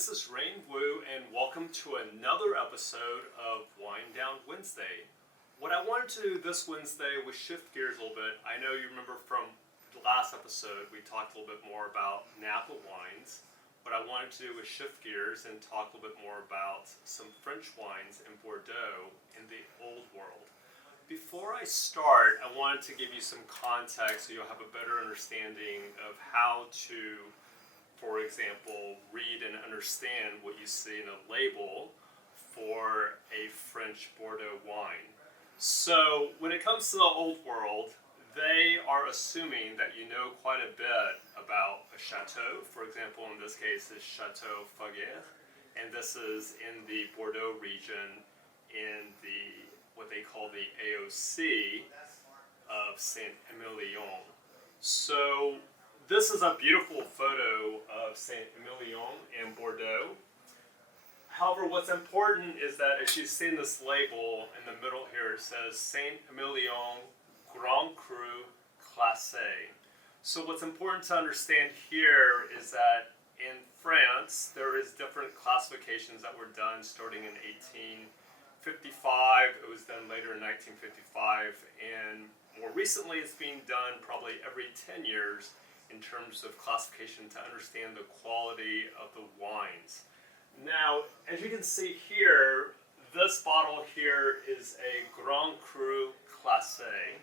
this is Rayne and welcome to another episode of Wind Down Wednesday. What I wanted to do this Wednesday was shift gears a little bit. I know you remember from the last episode we talked a little bit more about Napa wines. What I wanted to do was shift gears and talk a little bit more about some French wines in Bordeaux in the Old World. Before I start, I wanted to give you some context so you'll have a better understanding of how to, for example, read and understand what you see in a label for a French Bordeaux wine. So when it comes to the Old World, they are assuming that you know quite a bit about a chateau. For example, in this case, is Chateau Faugeres, and this is in the Bordeaux region in the what they call the AOC of Saint-Emilion. So this is a beautiful photo of Saint-Emilion in Bordeaux. However, what's important is that as you see in this label in the middle here, it says Saint-Emilion Grand Cru Classé. So what's important to understand here is that in France, there is different classifications that were done starting in 1855. It was done later in 1955, and more recently it's being done probably every 10 years in terms of classification to understand the quality of the wines. Now, as you can see here, this bottle here is a Grand Cru Classé.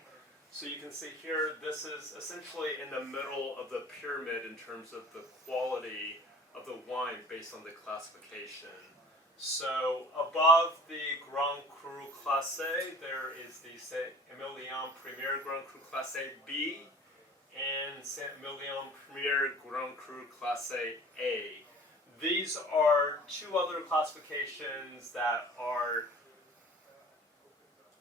So you can see here, this is essentially in the middle of the pyramid in terms of the quality of the wine based on the classification. So above the Grand Cru Classé, there is the Saint-Emilion Premier Grand Cru Classé B and Saint-Emilion Premier Grand Cru Classé A. These are two other classifications that are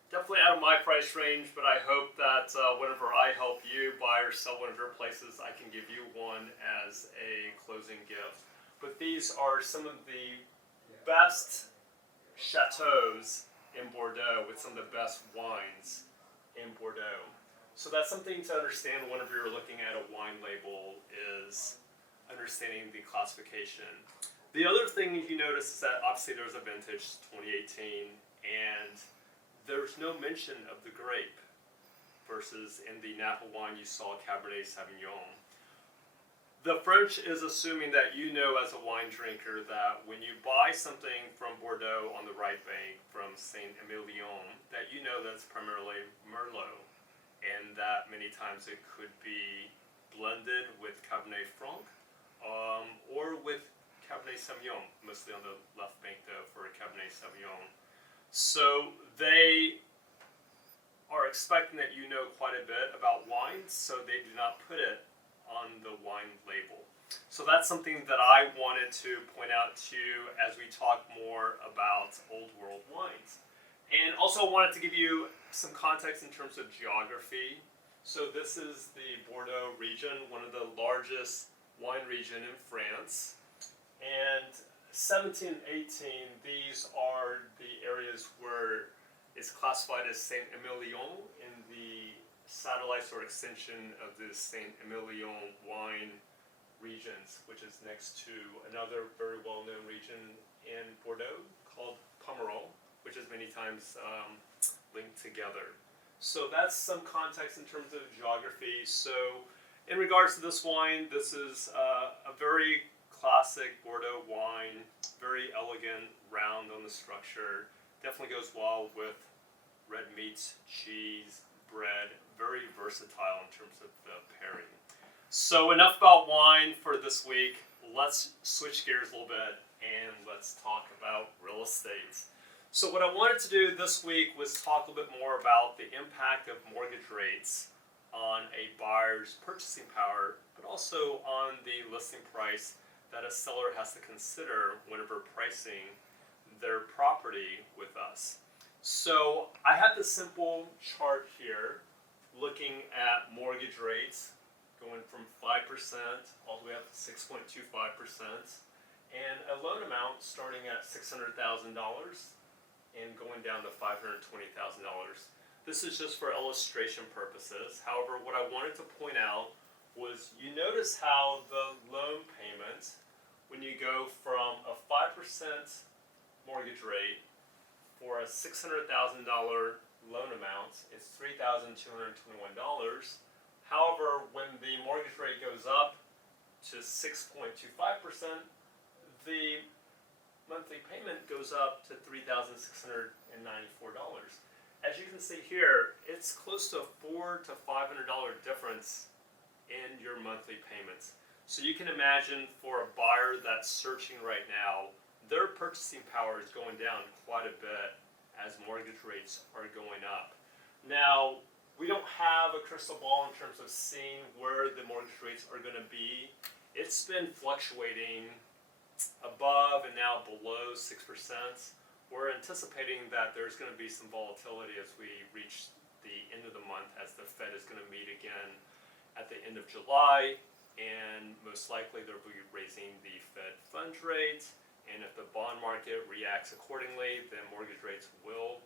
definitely out of my price range, but I hope that whenever I help you buy or sell one of your places, I can give you one as a closing gift. But these are some of the best chateaus in Bordeaux with some of the best wines in Bordeaux. So that's something to understand whenever you're looking at a wine label, is understanding the classification. The other thing you notice is that obviously there's a vintage 2018 and there's no mention of the grape versus in the Napa wine you saw Cabernet Sauvignon. The French is assuming that you know as a wine drinker that when you buy something from Bordeaux on the right bank from Saint-Emilion, that you know that's primarily Merlot, and that many times it could be blended with Cabernet Franc or with Cabernet Sauvignon, mostly on the left bank though for Cabernet Sauvignon. So they are expecting that you know quite a bit about wines, so they do not put it on the wine label. So that's something that I wanted to point out to you as we talk more about Old World wines. And also wanted to give you some context in terms of geography. So this is the Bordeaux region, one of the largest wine region in France. And 17 and 18, these are the areas where it's classified as Saint-Emilion in the satellites or extension of the Saint-Emilion wine regions, which is next to another very well-known region in Bordeaux called Pomerol, which is many times linked together. So that's some context in terms of geography. So in regards to this wine, this is a very classic Bordeaux wine, very elegant, round on the structure. Definitely goes well with red meats, cheese, bread, very versatile in terms of the pairing. So enough about wine for this week. Let's switch gears a little bit and let's talk about real estate. So what I wanted to do this week was talk a little bit more about the impact of mortgage rates on a buyer's purchasing power, but also on the listing price that a seller has to consider whenever pricing their property with us. So I have this simple chart here looking at mortgage rates going from 5% all the way up to 6.25%, and a loan amount starting at $600,000 and going down to $520,000. This is just for illustration purposes. However, what I wanted to point out was you notice how the loan payment, when you go from a mortgage rate for a $600,000 loan amount is $3,221. However, when the mortgage rate goes up to 6.25%, the monthly payment goes up to $3,694. As you can see here, it's close to a $400 to $500 difference in your monthly payments. So you can imagine for a buyer that's searching right now, their purchasing power is going down quite a bit as mortgage rates are going up. Now, we don't have a crystal ball in terms of seeing where the mortgage rates are going to be. It's been fluctuating above and now below 6%. We're anticipating that there's going to be some volatility as we reach the end of the month, as the Fed is going to meet again at the end of July, and most likely they'll be raising the Fed funds rate. And if the bond market reacts accordingly, then mortgage rates will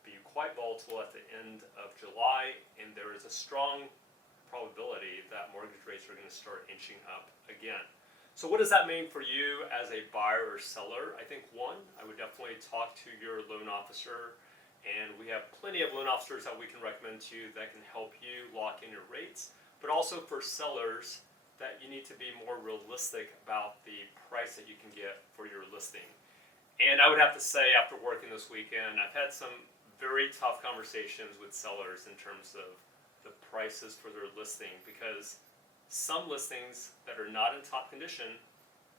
be quite volatile at the end of July, and there is a strong probability that mortgage rates are going to start inching up again. So what does that mean for you as a buyer or seller? I think one, I would definitely talk to your loan officer, and we have plenty of loan officers that we can recommend to you that can help you lock in your rates. But also for sellers, that you need to be more realistic about the price that you can get for your listing. And I would have to say, after working this weekend, I've had some very tough conversations with sellers in terms of the prices for their listing, because some listings that are not in top condition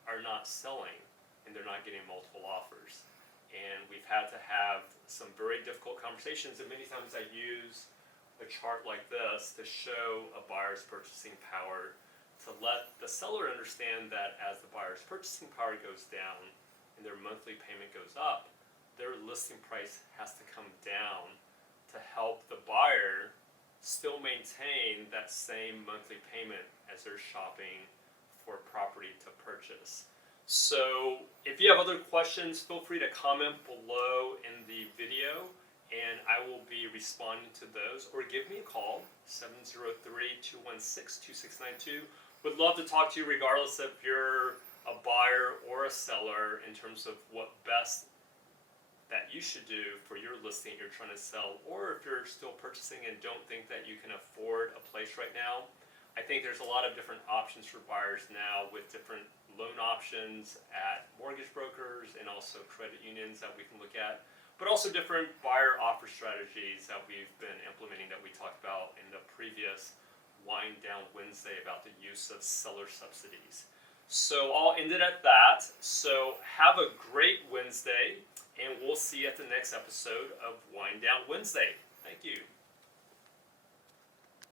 are not selling, and they're not getting multiple offers. And we've had to have some very difficult conversations, and many times I use a chart like this to show a buyer's purchasing power, to let the seller understand that as the buyer's purchasing power goes down and their monthly payment goes up, their listing price has to come down to help the buyer still maintain that same monthly payment as they're shopping for property to purchase. So if you have other questions, feel free to comment below in the video, and I will be responding to those, or give me a call, 703-216-2692. Would love to talk to you regardless if you're a buyer or a seller, in terms of what best that you should do for your listing you're trying to sell, or if you're still purchasing and don't think that you can afford a place right now. I think there's a lot of different options for buyers now, with different loan options at mortgage brokers and also credit unions that we can look at, but also different buyer offer strategies that we've been implementing that we talked about in the previous Wind Down Wednesday about the use of seller subsidies. So I'll end it at that. So have a great Wednesday, and we'll see you at the next episode of Wind Down Wednesday.